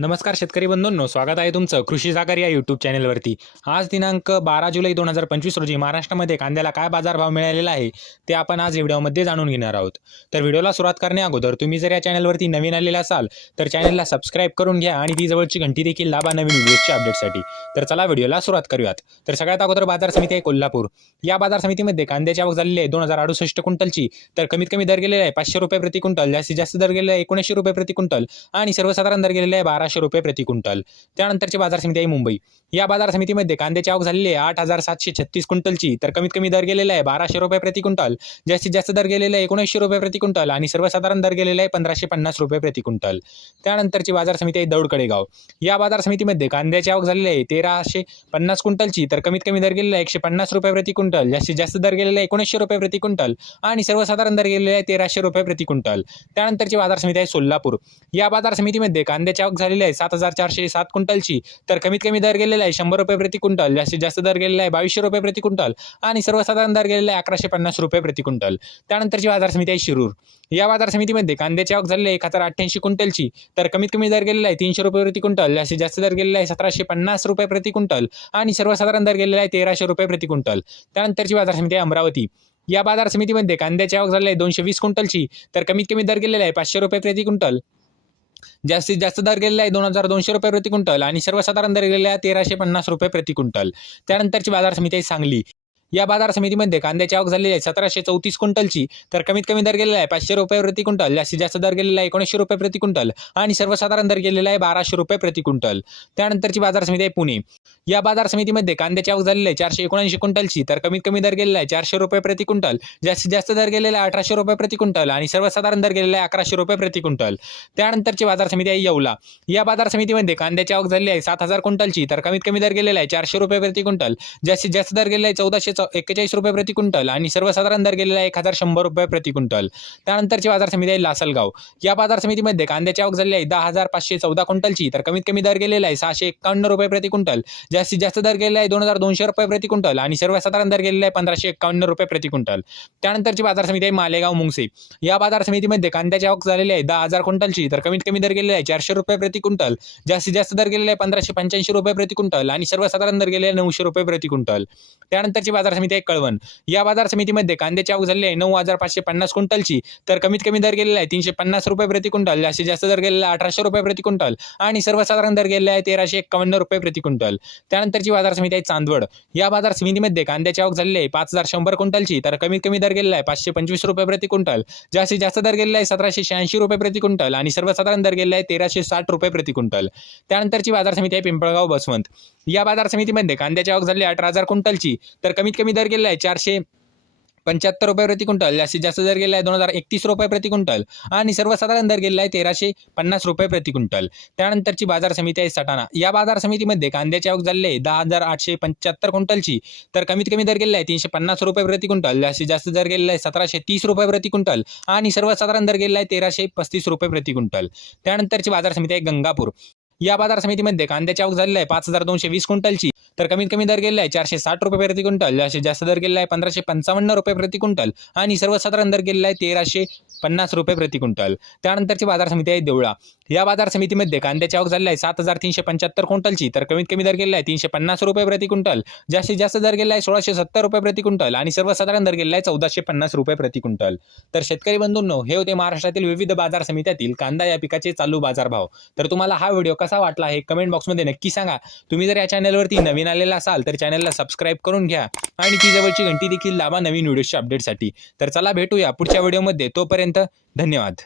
नमस्कार शेतकरी बंधूंनो स्वागत आहे तुमचं कृषी सागर या यूट्यूब चॅनलवरती आज दिनांक बारा जुलै दोन हजार पंचवीस रोजी महाराष्ट्रामध्ये कांद्याला काय बाजारभाव मिळालेला आहे ते आपण आज व्हिडिओमध्ये जाणून घेणार आहोत. तर व्हिडिओला सुरुवात करण्या अगोदर तुम्ही जर या चॅनलवरती नवीन आलेला असाल तर चॅनलला सबस्क्राईब करून घ्या आणि ती जवळची घंटी देखील दाबा नवीन व्हिडिओच्या अपडेटसाठी तर चला व्हिडिओला सुरुवात करूयात. तर सगळ्यात अगोदर बाजार समिती आहे कोल्हापूर. या बाजार समितीमध्ये कांद्याची आवक झालेली आहे दोन हजार अडुसष्ट क्विंटलची. तर कमीत कमी दर गेलेला आहे पाचशे रुपये प्रति क्विंटल जास्तीत जास्त दर गेलेला आहे एकोणीसशे रुपये प्रति क्विंटल आणि सर्वसाधारण दर गेलेला आहे बाराशे रुपये प्रति क्विंटल. त्यानंतरची बाजार समिती आहे मुंबई. या बाजार समितीमध्ये कांद्याची आवक झालेली आहे आठ हजार सातशे छत्तीस क्विंटलची. तर कमीत कमी दर गेलेला आहे बाराशे रुपये प्रति क्विंटल. जास्तीत जास्त दर गेलेला आहे एकोणीसशे रुपये प्रति क्विंटल आणि सर्वसाधारण दर गेलेला आहे पंधराशे पन्नास रुपये प्रति क्विंटल. त्यानंतरची बाजार समिती आहे दौडकडेगाव या बाजार समितीमध्ये कांद्याची आवक झालेली आहे तेराशे पन्नास क्विंटलची. तर कमीत कमी दर गेलेला आहे एकशे पन्नास रुपये प्रति क्विंटल. जास्तीत जास्त दर गेलेला आहे एकोणीसशे रुपये प्रति क्विंटल. आणि सर्वसाधारण दर गेलेला आहे तेराशे रुपये प्रति क्विंटल. त्यानंतरची बाजार समिती आहे सोलापूर. या बाजार समितीमध्ये कांद्याची आवक झालेली आहे सात हजार चारशे सात क्विंटलची तर कमीत कमी दर गेलेला आहे शंभर रुपये प्रति क्विंटल जास्तीत जास्त दर गेलेला आहे बावीसशे रुपये प्रति क्विंटल आणि सर्वसाधारण दर गेलेला आहे अकराशे पन्नास रुपये प्रति क्विंटल. त्यानंतरची बाजार समिती आहे शिरूर. या बाजार समितीमध्ये कांद्याची आवक झालेली आहे एक हजार अठ्ठ्याऐंशी क्विंटलची तर कमीत कमी दर गेलेला आहे तीनशे रुपये प्रति क्विंटल जास्तीत जास्त दर गेलेला आहे सतराशे पन्नास रुपये प्रति क्विंटल आणि सर्वसाधारण दर गेलेला आहे तेराशे रुपये प्रति क्विंटल. त्यानंतरची बाजार समिती आहे अमरावती. या बाजार समितीमध्ये कांद्याची आवक झालेली आहे दोनशे वीस क्विंटलची तर कमीत कमी दर गेलेला आहे पाचशे रुपये प्रति क्विंटल. जास्तीत जास्त दर गेलेला आहे दोन हजार दोनशे रुपये प्रति क्विंटल आणि सर्वसाधारण दर गेलेला आहे तेराशे पन्नास रुपये प्रति क्विंटल. त्यानंतरची बाजार समिती आहे सांगली. या बाजार समितीमध्ये कांद्याची आवक झालेली आहे. सतराशे चौतीस क्विंटलची तर कमीत कमी दर गेलेला आहे पाचशे रुपये प्रति क्विंटल. जास्तीत जास्त दर गेलेला आहे एकोणीसशे रुपये प्रति क्विंटल. आणि सर्वसाधारण दर गेलेला आहे बाराशे रुपये प्रति क्विंटल. त्यानंतरची बाजार समिती आहे पुणे. या बाजार समितीमध्ये कांद्याची आवक झालेली आहे चारशे एकोणऐंशी क्विंटलची तर कमीत कमी दर गेलेला आहे चारशे रुपये प्रति क्विंटल. जास्तीत जास्त दर गेलेला आहे अठराशे रुपये प्रति क्विंटल आणि सर्वसाधारण दर गेलेला आहे अकराशे रुपये प्रति क्विंटल. त्यानंतरची बाजार समिती आहे येवला. या बाजार समितीमध्ये कांद्याची आवक झालेली आहे सात हजार क्विंटलची तर कमीत कमी दर गेलेला आहे चारशे रुपये प्रति क्विंटल. जास्तीत जास्त दर गेलेला आहे चौदाशे एक्केचाळीस रुपये प्रति क्विंटल आणि सर्वसाधारण दर गेलेला एक हजार शंभर रुपये प्रति क्विंटल. त्यानंतरची बाजार समिती आहे लासलगाव. या बाजार समितीमध्ये कांद्याची आवक झाली आहे दहा हजार पाचशे चौदा क्विंटलची. तर कमीत कमी दर गेलेला आहे सहाशे एक्कावन्न रुपये प्रति क्विंटल. जास्तीत जास्त दर गेलेला आहे दोन हजार दोनशे रुपये प्रति क्विंटल आणि सर्वसाधारण दर गेलेला आहे पंधराशे एक्कावन्न रुपये प्रति क्विंटल. त्यानंतरची बाजार समिती आहे मालेगाव मुंगसे. या बाजार समितीमध्ये कांद्याची आवक झालेली आहे दहा हजार क्विंटलची. तर कमीत कमी दर गेलेला आहे चारशे रुपये प्रति क्विंटल. जास्तीत जास्त दर गेलेला आहे पंधराशे पंच्याऐंशी रुपये प्रति क्विंटल आणि सर्वसाधारण दर गेलेला आहे नऊशे रुपये प्रति क्विंटल. त्यानंतरची बाजार समिती आहे कळवण. या बाजार समितीमध्ये कांद्याची आवक झालेली आहे नऊ हजार पाचशे पन्नास क्विंटलची. तर कमीत कमी दर गेलेला आहे तीनशे पन्नास रुपये प्रति क्विंटल. जास्तीत जास्त दर गेलेला आहे अठराशे रुपये प्रति क्विंटल. आणि सर्वसाधारण दर गेलेला आहे तेराशे एक्कावन्न रुपये प्रति क्विंटल. त्यानंतरची बाजार समिती आहे चांदवड. या बाजार समितीमध्ये कांद्याची आवक झालेली आहे पाच हजार शंभर क्विंटलची. तर कमीत कमी दर गेलेला आहे पाचशे पंचवीस रुपये प्रति क्विंटल. जास्तीत जास्त दर गेलेला आहे सतराशे शहाऐंशी रुपये प्रति क्विंटल. आणि सर्वसाधारण दर गेलेला आहे तेराशे साठ रुपये प्रति क्विंटल. त्यानंतरची बाजार समिती आहे पिंपळगाव बसवंत. या बाजार समितीमध्ये कांद्याची आवक झाली अठरा हजार क्विंटलची. तर कमीत कमी दर गेलेला आहे चारशे पंच्याहत्तर रुपये प्रति क्विंटल जास्तीत जास्त दर गेला आहे दोन हजार एकतीस रुपये प्रति क्विंटल आणि सर्वसाधारण दर गेला आहे तेराशे पन्नास रुपये प्रति क्विंटल. त्यानंतरची बाजार समिती आहे सटाणा. या बाजार समितीमध्ये कांद्याची आवक झाली आहे दहा हजार आठशे पंच्याहत्तर क्विंटलची. तर कमीत कमी दर गेला आहे तीनशे पन्नास रुपये प्रति क्विंटल जास्तीत जास्त दर गेलेला आहे सतराशे तीस रुपये प्रति क्विंटल आणि सर्वसाधारण दर गेला आहे तेराशे पस्तीस रुपये प्रति क्विंटल. त्यानंतरची बाजार समिती आहे गंगापूर. या बाजार समितीमध्ये कांद्याची आवक झालेली आहे पाच हजार दोनशे वीस क्विंटलची. तर कमीत कमी दर गेलेला आहे चारशे साठ रुपये प्रति क्विंटल जास्तीत जास्त दर गेलेला आहे पंधराशे पंचावन्न रुपये प्रति क्विंटल आणि सर्वसाधारण दर गेलेला आहे तेराशे पन्नास रुपये प्रति क्विंटल. त्यानंतरची बाजार समिती आहे देवळा. या बाजार समितीमध्ये कांद्याची आवक झालेली आहे सात हजार तीनशे पंच्याहत्तर क्विंटलची तर कमीत कमी दर गेलेला आहे तीनशे पन्नास रुपये प्रति क्विंटल. जास्तीत जास्त दर गेला आहे सोळाशे सत्तर रुपये प्रति क्विंटल आणि सर्वसाधारण दर गेलेला आहे चौदाशे पन्नास रुपये प्रति क्विंटल. तर शेतकरी बंधूंनो हे होते महाराष्ट्रातील विविध बाजार समित्यातील कांदा या पिकाचे चालू बाजारभाव. तर तुम्हाला हा व्हिडिओ कसा वाटला हे कमेंट बॉक्समध्ये नक्की सांगा. तुम्ही जर या चॅनलवरती नवीन आलेला असाल तर चॅनलला सबस्क्राईब करून घ्या आणि ती जवळची घंटी देखील लावा नवीन व्हिडिओच्या अपडेटसाठी तर चला भेटूया पुढच्या व्हिडिओमध्ये तोपर्यंत धन्यवाद.